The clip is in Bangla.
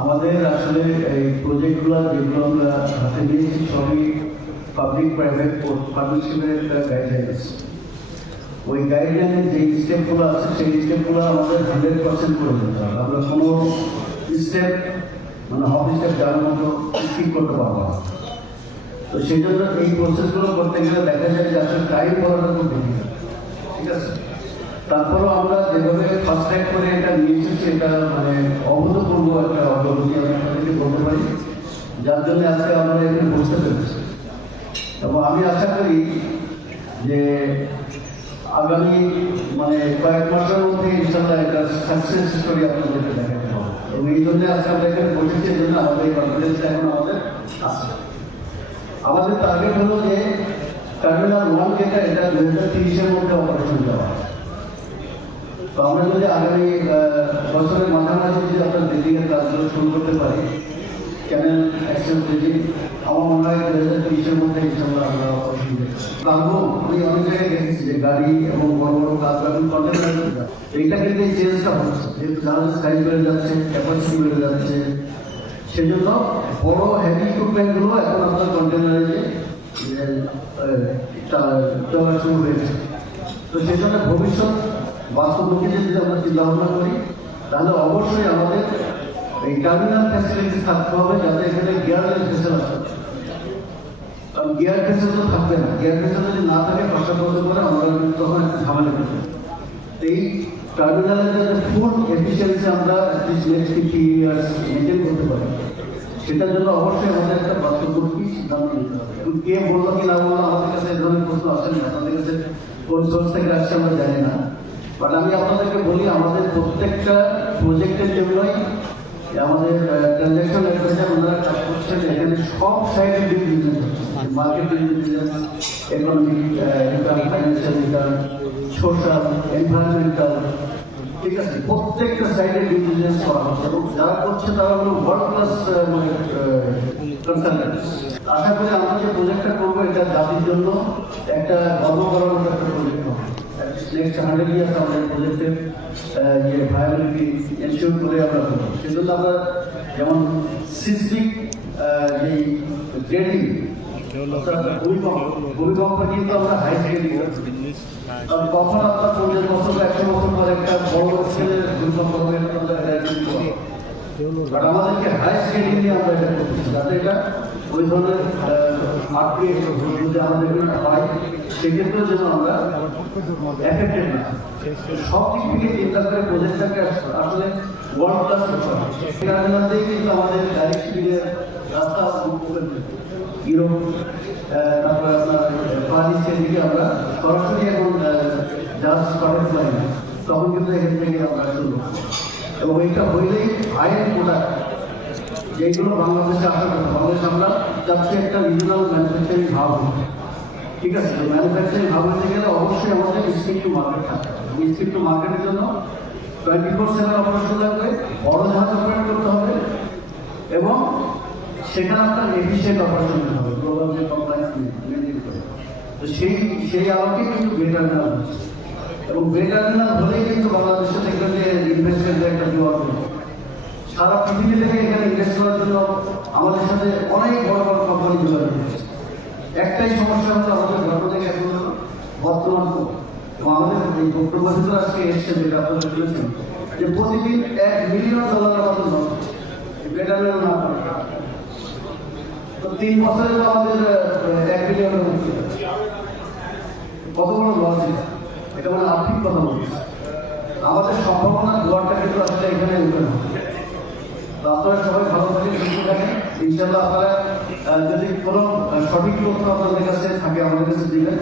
আমাদের আসলে এই প্রজেক্টগুলো যেগুলো আমরা হাতে নিয়েছি সবই পাবলিক প্রাইভেট পার্টনারশিপের একটা গাইডলাইন। ওই গাইডলাইনে যে স্টেপগুলো আছে সেই স্টেপগুলো আমাদের 100% করে দিতে হবে। আমরা কোনো স্টেপ মানে হবি স্টেপ যাওয়ার মতো স্কিপ করতে পারবো না। তো সেই জন্য এই প্রসেসগুলো করতে গেলে দেখা যায় যে আসলে টাইম করাটা খুব বেশি, ঠিক আছে। তারপরেও আমরা যেভাবে ফার্স্ট টাইম করে এটা নিয়েছি সেটা মানে অভূতপূর্ব একটা অগ্রগতি আমি আপনাদেরকে বলতে পারি, যার জন্য আজকে আমরা এখানে বসতে পেরেছি। এবং আমি আশা করি যে আগামী মানে কয়েক মাসের মধ্যে ইনশাল্লাহ একটা সাকসেস স্টোরি আপনাদেরকে দেখাতে হবে। এবং এই জন্য আজকে আমরা এখানে বসেছি, এই জন্য আমাদের এই কনফিডেন্সটা এখন আমাদের আছে। আমাদের টার্গেট হলো যে টার্মিনাল 1 যেটা এটা 2030-এর মধ্যে অপারেশন দেওয়া। তো আমরা যদি আগামী বছরের মাঝামাঝি যদি আপনার বিল্ডিংয়ের কাজগুলো শুরু করতে পারি, ক্যানেল অ্যাক্সেস বিল্ডিং, আমার মনে হয় 2030-এর মধ্যে ইনশাল্লাহ আমরা অপারেশন দেখতে পারবো। আমি অনেক জায়গায় দেখেছি যে গাড়ি এবং বড় বড় কাজ এখন কন্টেনার, এইটা কিন্তু এই চেঞ্জটা হচ্ছে, যেহেতু জাহাজের সাইজ বেড়ে যাচ্ছে, ক্যাপাসিটি বেড়ে যাচ্ছে, সেই জন্য বড় হেভি ইকুইপমেন্টগুলো এখন আপনার কন্টেনারে চলা শুরু হয়েছে। তো সেই জন্য ভবিষ্যৎ বাস্তবমুখী যদি আমরা চিন্তা ভাবনা করি, তাহলে অবশ্যই আমাদের এই টার্মিনাল ফ্যাসিলিটি থাকতে হবে, যাতে এখানে গিয়ারলেস ভেসেল আসে। কারণ গিয়ার ভেসেল তো থাকবে না, গিয়ার ভেসেল যদি না থাকে পাঁচটা বছর পরে আমরা তখন একটা ঝামেলা করবো। এই টার্মিনালের যাতে ফুল এফিসিয়েন্সি আমরা নেক্সট 50 ইয়ার্স মেনটেন করতে পারি, সেটার জন্য অবশ্যই আমাদের একটা বাস্তবমুখী সিদ্ধান্ত নিতে হবে। কে বললো কি না বললো আমাদের কাছে এই ধরনের প্রশ্ন আসেনি, আপনাদের কাছে কোন সোর্স থেকে আসছে আমরা জানি না। বাট আমি আপনাদেরকে বলি, আমাদের প্রত্যেকটা প্রজেক্টের জন্যই আমাদের ট্রানজ্যাকশন অ্যাডভাইজার ওনারা কাজ করছেন। এখানে সব সাইডে ডিউ ডিলিজেন্স হচ্ছে, marketing diligence, economic return, financial return, social, environmental, ঠিক আছে, প্রত্যেকটা সাইডে ডিউ ডিলিজেন্স করা হচ্ছে। এবং যারা করছে তারা হলো ওয়ার্ল্ড ক্লাস মানে কনসালটেন্ট। আশা করি আমরা যে প্রজেক্টটা করবো এটা জাতির জন্য একটা গর্ব করার মতো একটা প্রজেক্ট হবে। নেক্সট 100 ইয়ার্স আমাদের প্রজেক্টের যে ভায়াবিলিটি এনশিওর করে আমরা করবো। সেজন্য আমরা যেমন সিসমিক যেই গ্রেডিং, ভূমিকম্প কিন্তু আমরা হাই গ্রেডিং, কারণ কখন আপনার 50 বছর 100 বছর পর একটা বড় স্কেলের ভূমিকম্প হবে, বাট আমাদেরকে হাই স্কেলিং নিয়ে আমরা এটা করতেছি, যাতে এটা ওই ধরনের মাঠকে যদি আমাদের হয় সেক্ষেত্রে যেন আমরা এফেক্টেড না। সব দিক থেকে চিন্তা করে প্রজেক্টটাকে আসলে ওয়ার্ল্ড ক্লাস করতে হবে। সেখানেই কিন্তু আমাদের ডাইরেক্ট শিপিংয়ের রাস্তা ইউরোপ, তারপরে আপনার পারিসের দিকে আমরা সরাসরি এখন জাহাজ পাঠাতে পারি না, তখন কিন্তু এখান থেকে আমরা শুরু করবো। এবং এটা হইলেই আইন প্রোডাক্ট যেগুলো বাংলাদেশে আসা কথা, বাংলাদেশ আমরা যাচ্ছি একটা রিজনাল ম্যানুফ্যাকচারিং হাব, ঠিক আছে। তো ম্যানুফ্যাকচারিং হাব হতে গেলে অবশ্যই আমাদের স্ট্রিট টু মার্কেট থাকতে হবে। স্ট্রিট টু মার্কেটের জন্য 24/7 অপারেশন লাগবে, বড় জাহাজ অপারেট করতে হবে এবং সেখানে আপনার এফিসিয়েন্ট অপারেশন করতে হবে, গ্লোবাল যে কমপ্লায়েন্স মেনটেন করে। তো সেই আলোকে কিন্তু বে টার্মিনাল হচ্ছে, এবং বে টার্মিনাল হলেই কিন্তু বাংলাদেশে দেখবেন যে ইনভেস্টমেন্টের একটা জোয়ার হবে। সারা পৃথিবী থেকে এখানে ইনভেস্ট করার জন্য আমাদের সাথে অনেক বড় বড় কোম্পানি যোগাযোগ করছে। একটাই সমস্যা হচ্ছে আমাদের ধর্ম থেকে এখন বর্তমান, এবং আমাদের এই বক্তব্য আজকে এসছে যেটা আপনারা শুনেছেন যে প্রতিদিন $1 মিলিয়ন মতো লস, বেটারমেন্ট না করে। তো 3 বছরে তো আমাদের 1 বিলিয়নের মধ্যে কত বড় লস, এটা মানে আর্থিক কথা বলছি। আমাদের সম্ভাবনা দুয়ারটা কিন্তু আসলে এখানে উঠে না। তো আপনারা সবাই ভালো থাকেন, সুস্থ থাকেন। ইনশাল্লাহ আপনারা যদি কোনো সঠিক তথ্য আপনাদের কাছে থাকে আমাদের কাছে দিবেন।